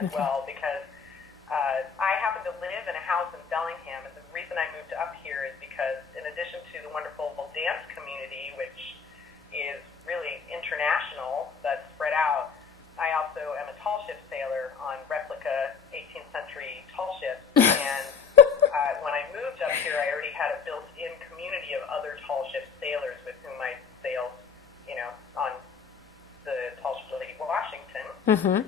as well, because I happen to live in a house in Bellingham, and the reason I moved up here is because in addition to the wonderful dance community, which is really international but spread out, I also am a tall ship sailor on replica 18th century tall ships, and when I moved up here, I already had a built-in community of other tall ship sailors with whom I sailed, on the tall ship Lady Washington.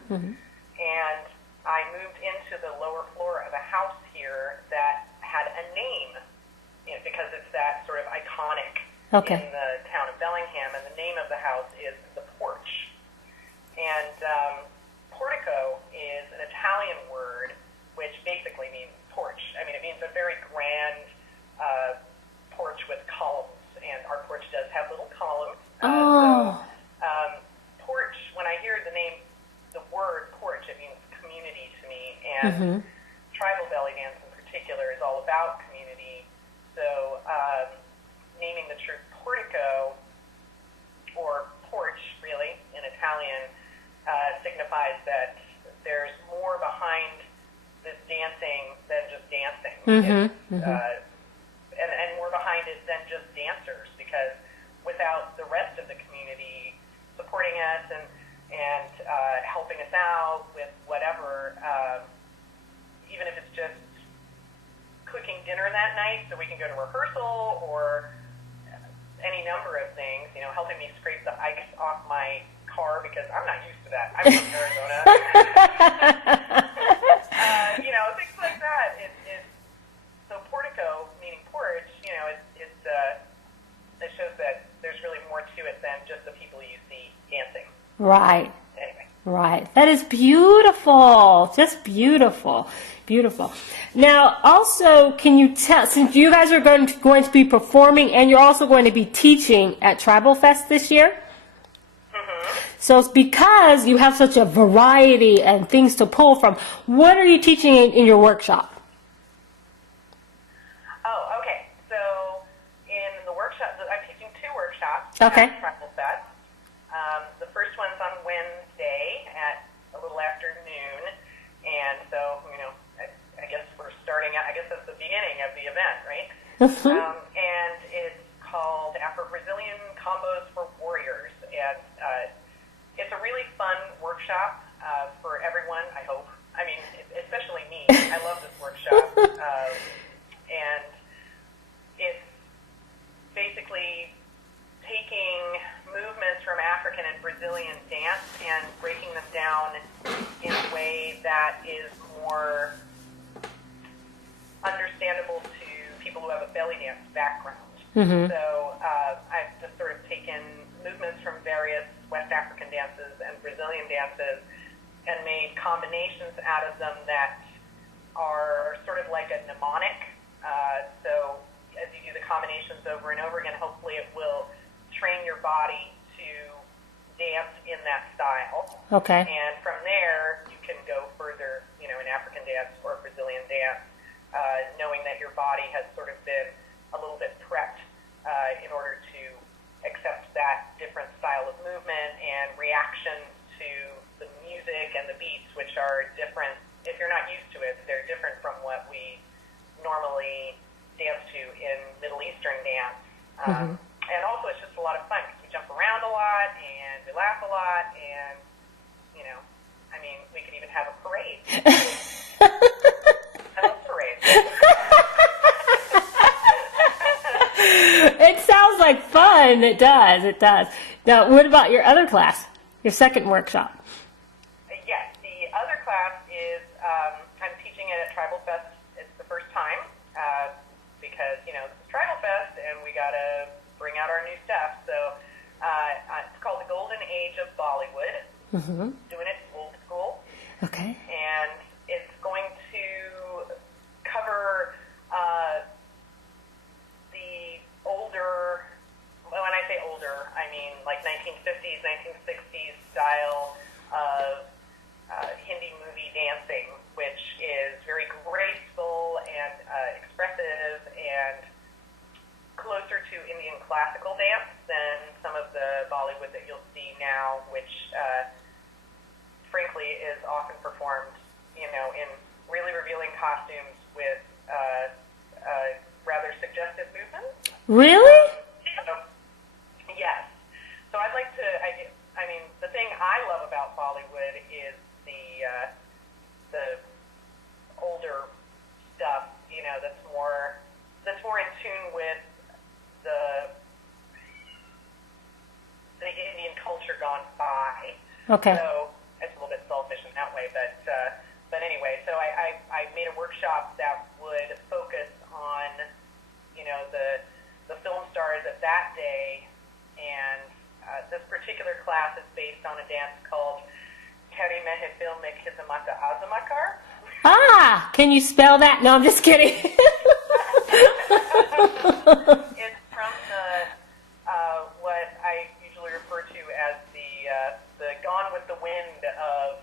And I moved into the lower floor of a house here that had a name, because it's that sort of iconic in the town of Bellingham, and the name of the house is the Porch. And portico is an Italian word which basically means porch. I mean, it means a very grand porch with columns, and our porch does have little columns. Porch, when I hear the word porch, it means community to me, and tribal belly dance in particular is all about community. So naming the troop Portico, or porch really in Italian, signifies that there's more behind this dancing than just dancing. And more behind it than just dancers, because without the rest of the community supporting us and helping us out with whatever, even if it's just cooking dinner that night so we can go to rehearsal, or any number of things, helping me scrape the ice off my car because I'm not used to that. I'm from Arizona. Things like that. So portico, meaning porch, it shows that there's really more to it than just the people you see dancing. Right. Anyway. Right. That is beautiful. Just beautiful. Beautiful. Now, also, can you tell, since you guys are going to be performing and you're also going to be teaching at Tribal Fest this year? So it's because you have such a variety and things to pull from. What are you teaching in your workshop? Oh, okay. So in the workshop, I'm teaching 2 workshops at Tribal Fest. The first one's on Wednesday at a little after noon, and so, I guess we're starting out, I guess that's the beginning of the event, right? And it's called Afro-Brazilian Combos for Warriors, and it's a really fun workshop for everyone, I hope. I mean, especially me. I love this workshop. And it's basically taking movements from African and Brazilian dance and breaking them down in a way that is more understandable to people who have a belly dance background. So I've just sort of taken movements from various West African dances and Brazilian dances and made combinations out of them that are sort of like a mnemonic. So as you do the combinations over and over again, hopefully it will train your body to dance in that style. Okay. And from there, you can go further, in African dance or Brazilian dance, knowing that your body has sort of been a little bit prepped in order to accept that different style of movement and reaction to the music and the beats, which are different. If you're not used to it, they're different from what we normally dance to in Middle Eastern dance. And also it's just a lot of fun because we jump around a lot and we laugh a lot, and, we could even have a parade. I love parades. It sounds like fun. It does. It does. Now, what about your other class, your second workshop? Yes, the other class is, I'm teaching it at Tribal Fest. It's the first time because, this is Tribal Fest and we got to bring out our new stuff. So it's called The Golden Age of Bollywood. Doing it old school. Okay. And it's going to cover the older, when I say older, I mean like 1950s, 1960s style of Hindi movie dancing, which is very graceful and expressive and closer to Indian classical dance than some of the Bollywood that you'll see now, which frankly, is often performed, in really revealing costumes with rather suggestive movements. Really? So, yes. So I'd like to. I mean, the thing I love about Bollywood is the older stuff. That's more in tune with the Indian culture gone by. Okay. So it's a little bit selfish in that way, but anyway, so I made a workshop that would focus on the film stars of that day, and this particular class is based on a dance called Kari Mehfil Mein Khidmat Azamakar. Ah, can you spell that? No, I'm just kidding. It's from what I usually refer to as the Gone with the Wind of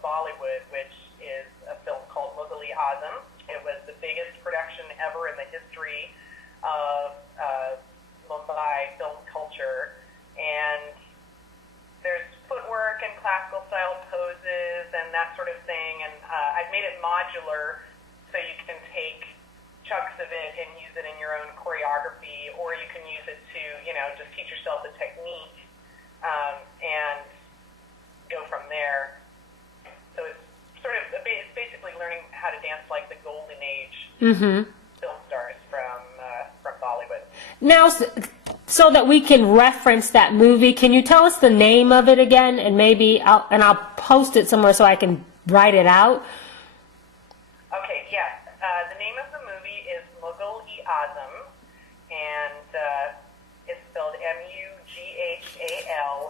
Bollywood, which is a film called Mughal-e-Azam. It was the biggest production ever in the history of Mumbai film culture, and there's footwork and classical style poses and that sort of thing, and I've made it modular so you can take chunks of it and use it in your own choreography, or you can use it to, just teach yourself the technique and go from there. So it's it's basically learning how to dance like the golden age film stars from Bollywood. Now, so that we can reference that movie, can you tell us the name of it again? And maybe I'll post it somewhere so I can write it out. Okay, yes. The name of the movie is Mughal-e-Azam, and it's spelled Mughal